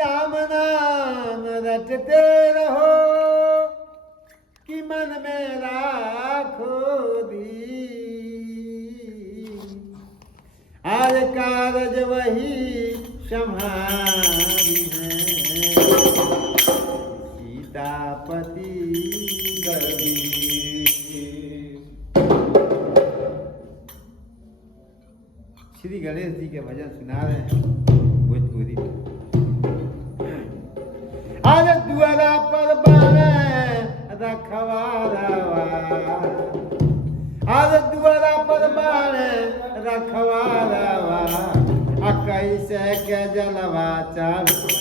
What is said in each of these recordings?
राम नाम रटते रहो कि मन में राखो दी आज कारज वही संहारी है सीतापति श्री गणेश जी के भजन सुना रहे हैं भोजपुरी में। आज द्वारा पर बने रखवारवा आज द्वारा पर बने रखवारवा आ कैसे के जलवा चालू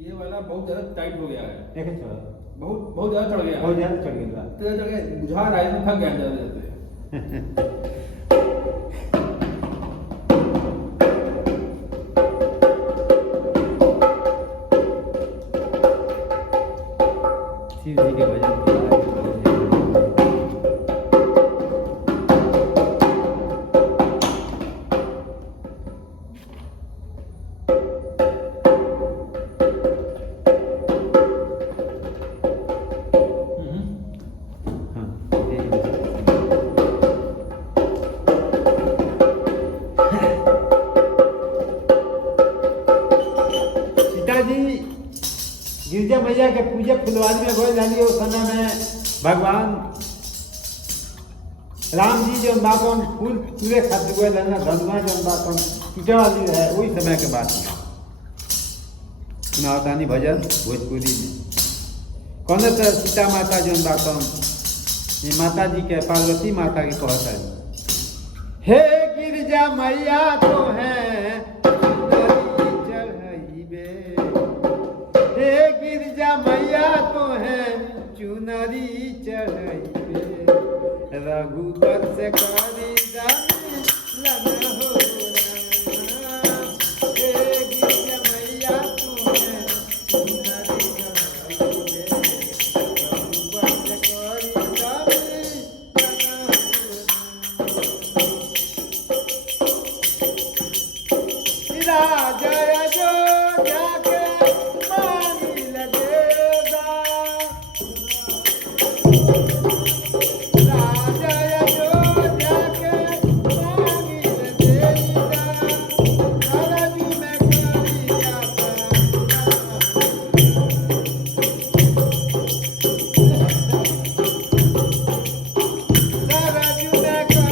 ये वाला बहुत ज्यादा टाइट हो गया है। देखें चलो बहुत बहुत ज्यादा चढ़ गया, बहुत ज्यादा चढ़ गया। तो चढ़ गया, बुझा रहा है इसमें, थक गया ज्यादा जाते। शिव जी के भजन के बाद हाँ, ठीक है। सीता जी गिरजा मैया के पूजे फुलवारी में गए डाली उस समय में भगवान राम जी जो बातों फूल पूरे खाते हुए लेना धनुआ जो बातों टूटे वाली है वही समय के बात है। सुनावतानी भजन भोजपुरी में कौन सा सीता माता जो बातों ये माता जी के पार्वती माता की कहता है, हे गिरजा मैया तो है चढ़ाइबे, हे गिरजा मैया तो है चुनरी चढ़ाइबे, रघुबर से करी जाने लना हो राम, हे गिरजा मैया तो है चुनरी चढ़ाइबे, रघुबर से करी जाने लना हो राम। राजा जो जाके मांगी लगेगा, राजा जो जाके मांगी लगेगा, अरबी में करिया सरजू में करिया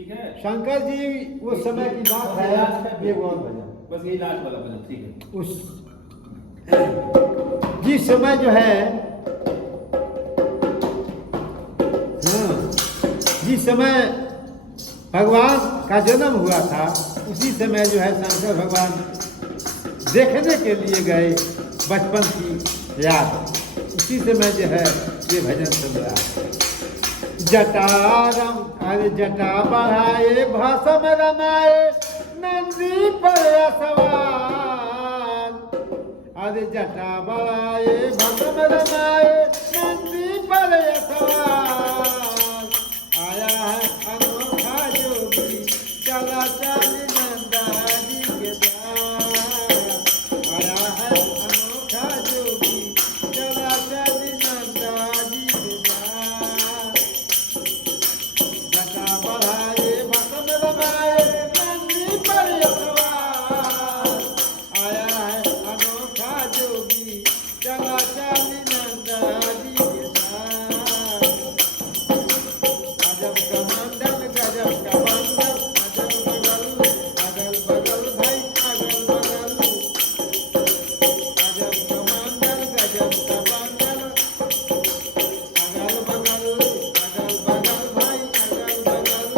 ठीक है। शंकर जी उस समय की बात है। ये और भजन बस यही लास्ट वाला भजन, ठीक है। उस जिस समय जो है, हाँ, जिस समय भगवान का जन्म हुआ था, उसी समय जो है शंकर भगवान देखने के लिए गए बचपन की याद, उसी समय जो है ये भजन चल रहा है। जटारम अरे जटा बढ़ाए भाषम रमाए नंदी पर सवार, अरे जटा बढ़ाए भाषम रमाए नंदी पर सवार, आया है अनोखा जोगी चला चल नंदा जी के द्वार, आया है अनोखा जोगी चला चल नंदा जी के द्वार, जटा बढ़ाए भसम रमाए नंदी पर सवार, आया है अनोखा जोगी चला चल नंदा जी के द्वार, अजब का मंडल गजब का बंदर, अगल बगल भाई अगल बगल, अजब का मंडल गजब का बंदर, अगल बगल भाई अगल बगल,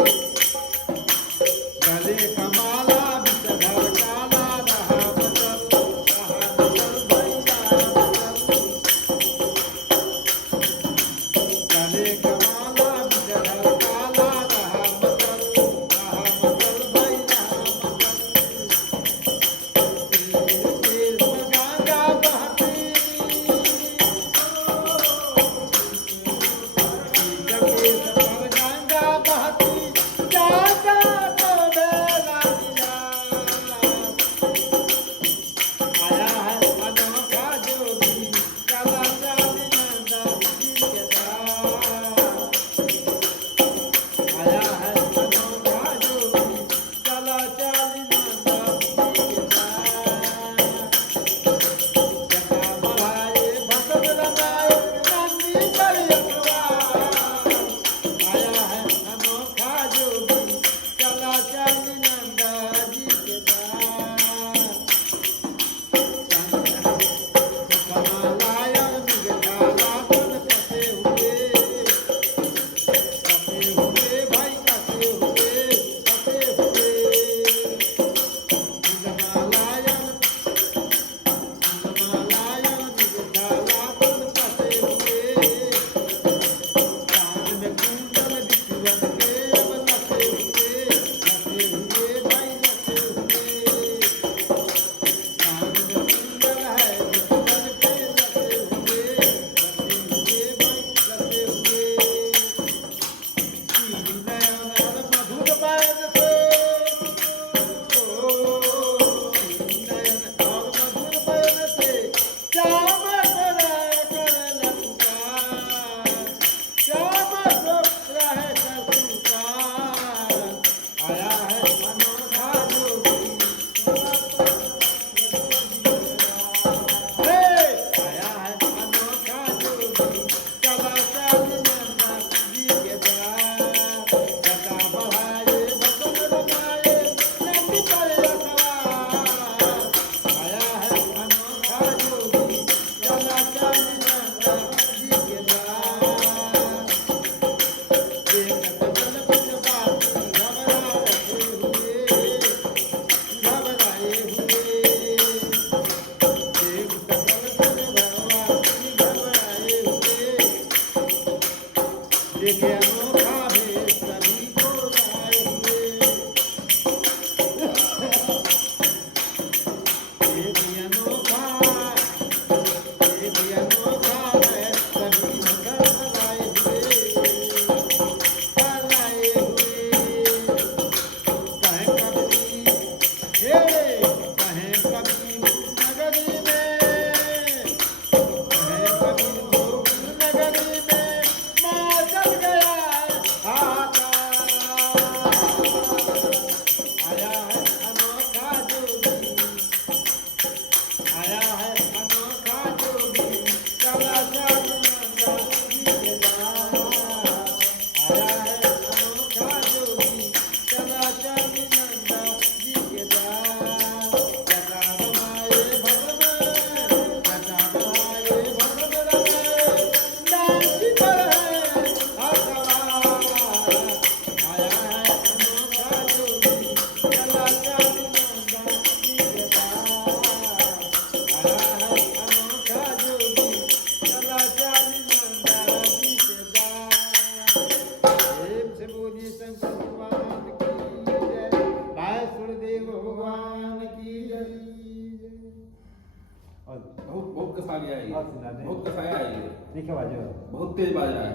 बहुत कसाया है ये, देखो बाजू बहुत तेज बाज रहा है।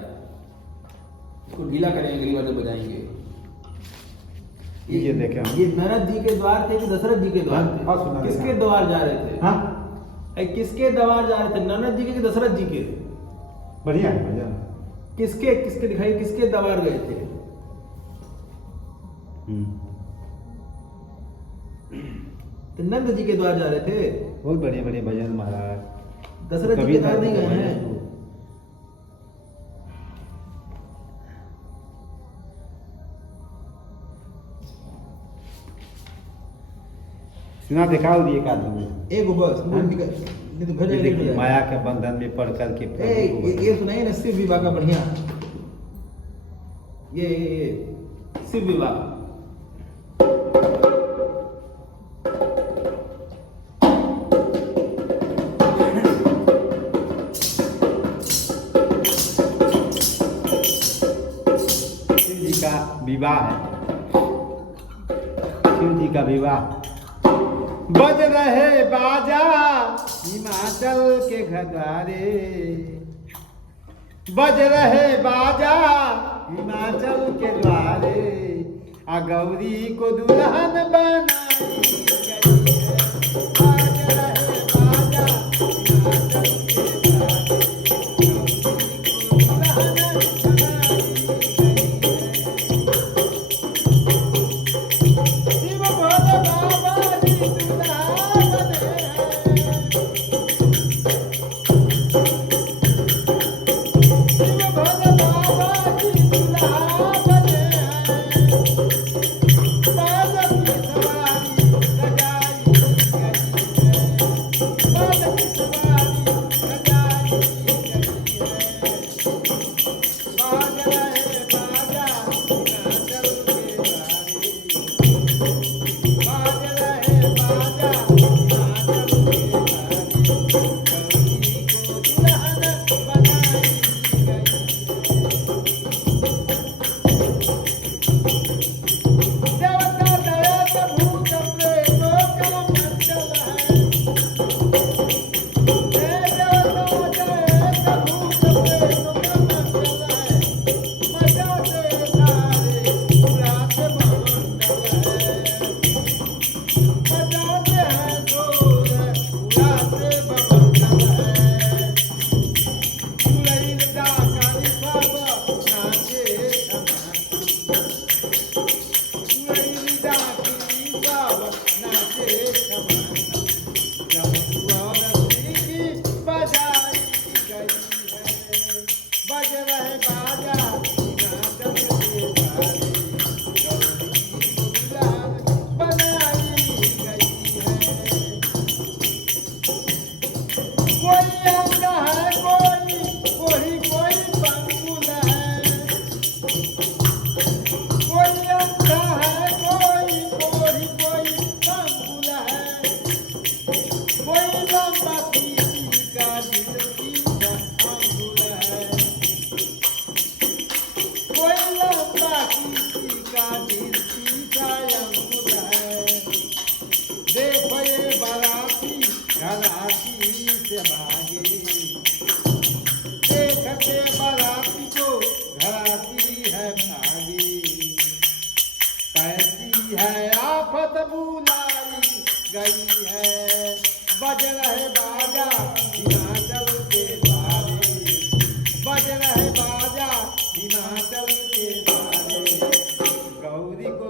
इसको ढीला करेंगे, अगली बार जब बजाएंगे। ये देखें हम। ये नरद जी के द्वार थे कि दशरथ जी के द्वार हाँ, हाँ, सुना थे? किसके देखा। द्वार जा रहे थे? हाँ किसके द्वार जा रहे थे, नरद जी के कि दशरथ जी के? बढ़िया है भजन। किसके किसके दिखाई, किसके द्वार गए थे? तो नंद जी के द्वार जा रहे थे। बहुत बढ़िया बढ़िया भजन महाराज। दशरथ जी कभी के द्वार नहीं गए हैं। सुना दिखाओ दिए एक आदमी एक बस हाँ? नहीं तो भजन ये नहीं देखिए हो माया के बंधन में पड़ करके प्रभु को ये सुनाइए ना, शिव विवाह का बढ़िया। ये शिव विवाह। शिव जी का विवाह है। शिव जी का विवाह। बज रहे बाजा हिमाचल के घदारे, बज रहे बाजा हिमाचल के द्वारे, आ गौरी को दुल्हन बनाई गई है। बज रहे बाजा हिमाचल के द्वारे, गौरी को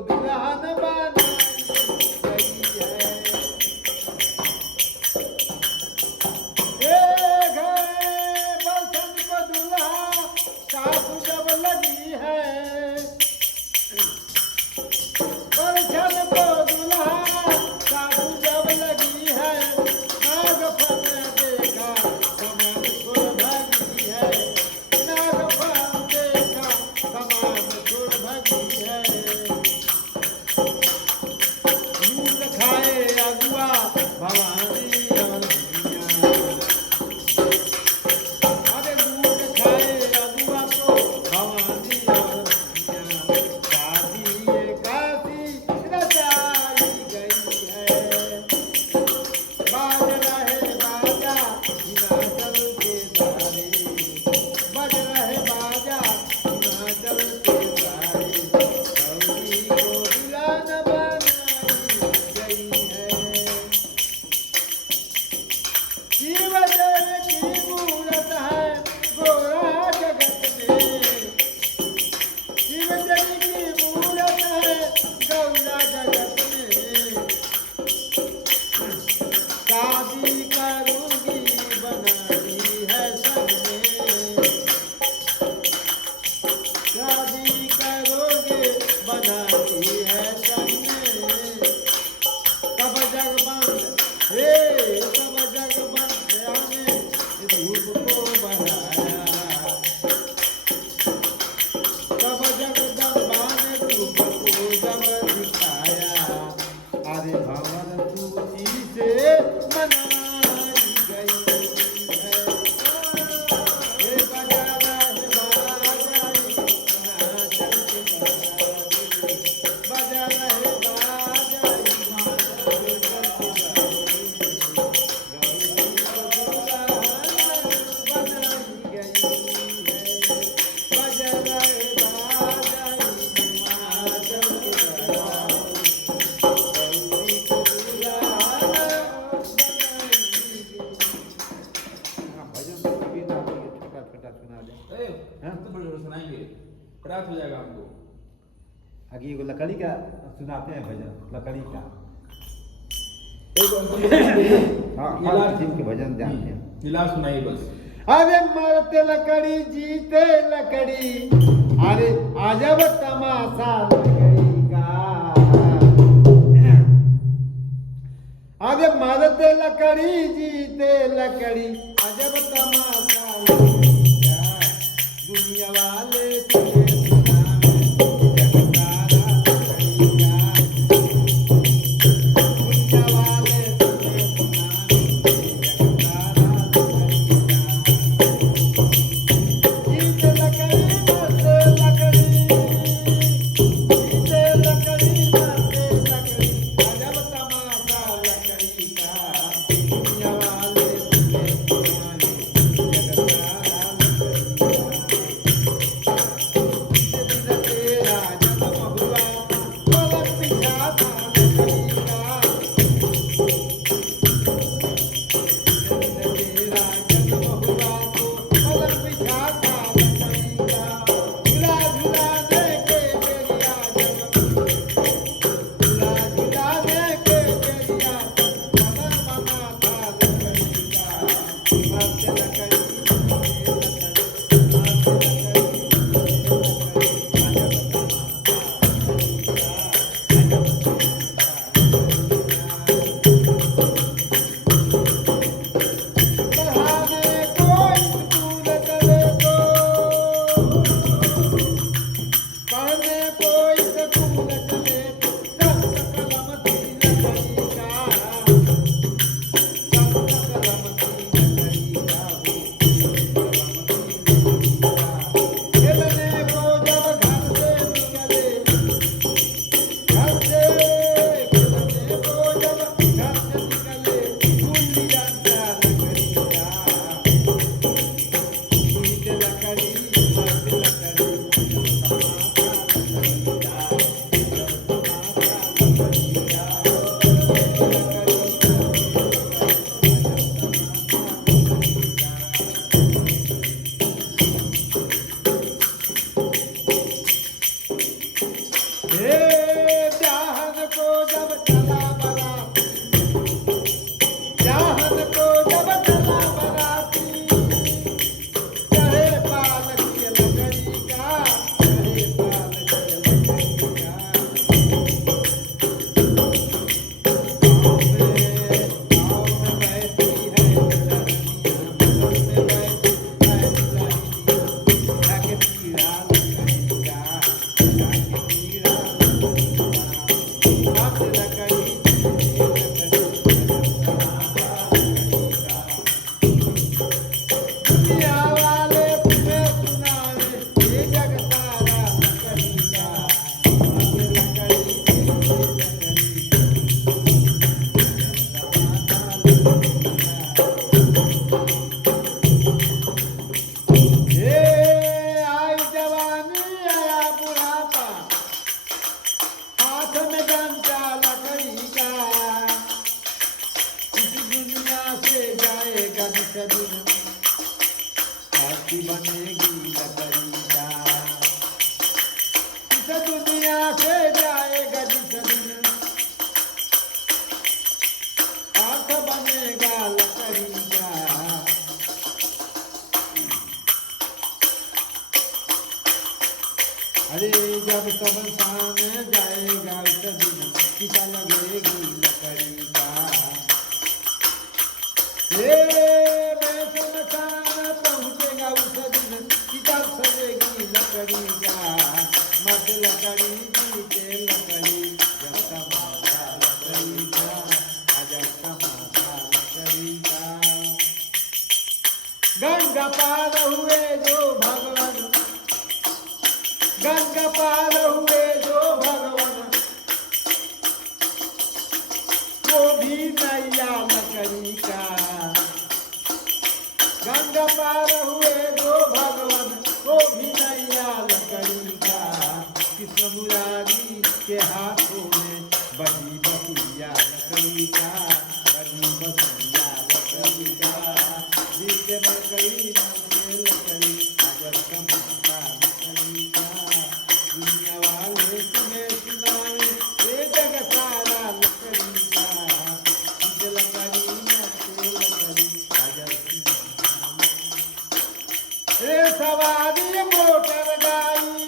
है तन में, तब जग बंद हे तब जग बंद हमें धूप को बढ़ाया, तब जगदम्बा ने धूप को जब दिखाया, अरे भवन सूची से मनाई गई है, हे बजा रहे बाजाई नाचल के बाजाई, बजा रहे बाजाई नाचल के बाजाई, गौरी को दुल्हन बनाई गई है, बजा रहे बाजाई नाचल के बाजाई, गौरी को दुल्हन बनाई गई। हाँ, भजन तो कभी ना छोटा छोटा सुना दे। हाँ? तो बड़े बड़े सुनाएंगे, रात हो जाएगा हमको। आगे एगो लकड़ी का सुनाते हैं भजन, लकड़ी का। हाँ, हर किस्म के भजन जानते हैं। इलाज सुनाइए बस। अरे मरते लकड़ी जीते लकड़ी, अरे अजब तमाशा लकड़ी का, अरे मरते लकड़ी जीते लकड़ी, अजब तमाशा लकड़ी का, दुनिया वाले तुझे सुनावे जगतारा लकड़ी का, दुनिया वाले तुझे सुनावे जगतारा लकड़ी का, जीते लकड़ी मरते लकड़ी, जीते लकड़ी मरते लकड़ी, अजब तमाशा लकड़ी का, दुनिया वाले तुझे सुनावे जगतारा लकड़ी का, जिस दिन तेरा जन्म हुआ पलक पिछा था लकड़ी का, तेरा जन्म हुआ तो पलक बिछा था लकड़ी का, झूला झूला दे के बेरिया जब, झूला झूला दे के बेरिया मदन बना था लकड़ी का, मरते लकड़ी मरते लकड़ी मरते लकड़ी अजब तमाशा लकड़ी का, पढ़ाने को स्कूल चले तो, पढ़ने को स्कूल चले तो, दस्त कलम थी लकड़ी का, दस्त कलम थी लकड़ी का, वो कलम थी लकड़ी का, खेलने को जब घर से निकले, घर से खेलने को जब घर से निकले, गुल्ली डंडा लकड़ी का, जीते लकड़ी मरते लकड़ी, तमाशा लकड़ी का, तमाशा लकड़ी का, जीते लकड़ी मरते लकड़ी, हे ब्याहन को जब चला बराती, ब्याहन को जब चला बराती, चढ़े पालकी लकड़ी का, चढ़े पालकी लकड़ी का, गाँव में बैठी है दुल्हनिया, बगल में बैठी है दुल्हनिया, ढाके पीड़ा लकड़ी का, ढाके पीड़ा लकड़ी का, हाथ लकड़ी जीते लकड़ी, अजब तमाशा लकड़ी का, दुनिया वाले तुम्हें सुनावे ये जगतारा लकड़ी का, मरते लकड़ी जीते लकड़ी, अजब तमाशा लकड़ी का। हे आई जवानी आया बुढ़ापा, हाथ में डंडा लकड़ी का, इस दुनिया से जाएगा निकल, आरती बनेगी लकड़ी का, इस दुनिया से जाएगा निकल, हाथ बनेगा लकड़ी का, अरे जब सब इंसान जाएगा गंगा पार हुए जो भगवान, गंगा पार हुए जो भगवान, वो भी नैया लकड़ी का। गंगा पार हुए जो भगवान, वो भी नैया लकड़ी का। कृष्ण मुरारी के हाथों में बड़ी बसुरिया लकड़ी का, बड़ी बसुरिया लकड़ी का। जिससे मकड़ी नौके लकड़ी, अगर कमाता लकड़ी का। दुनिया वाले तुम्हें सुनाई ये जग सारा लकड़ी का। जिस लकड़ी नौके लकड़ी, अगर रे सवारी मोटर गाड़ी,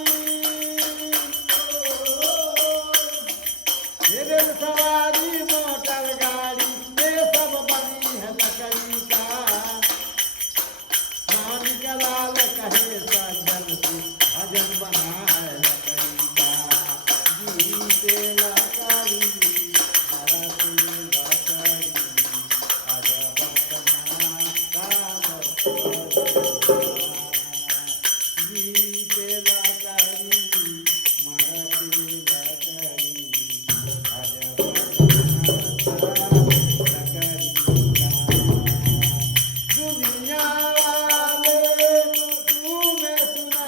रेल सवारी मोटर गाड़ी, ये सब बनी है लकड़ी का। मानिक लाल कहे सज्जन से भजन बना है लकड़ी का। जी से लकड़ी, मरा से लकड़ी, आजा बतना काम जी से लकड़ी, मरा से लकड़ी, आजा दुनिया वाले तुम्हें सुना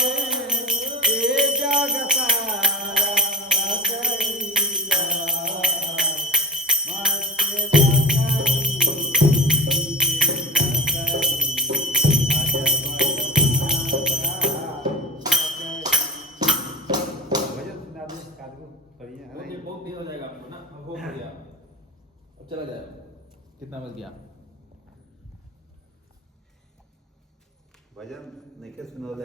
दे ये जग सारा लकड़ीका। मस्त लकड़ी, आजा भजन सुना दे कादू बढ़िया है। बहुत देर हो जाएगा आपको ना, हो गया अब चला जाएगा। कितना बज गया? भजन नहीं के सुनो।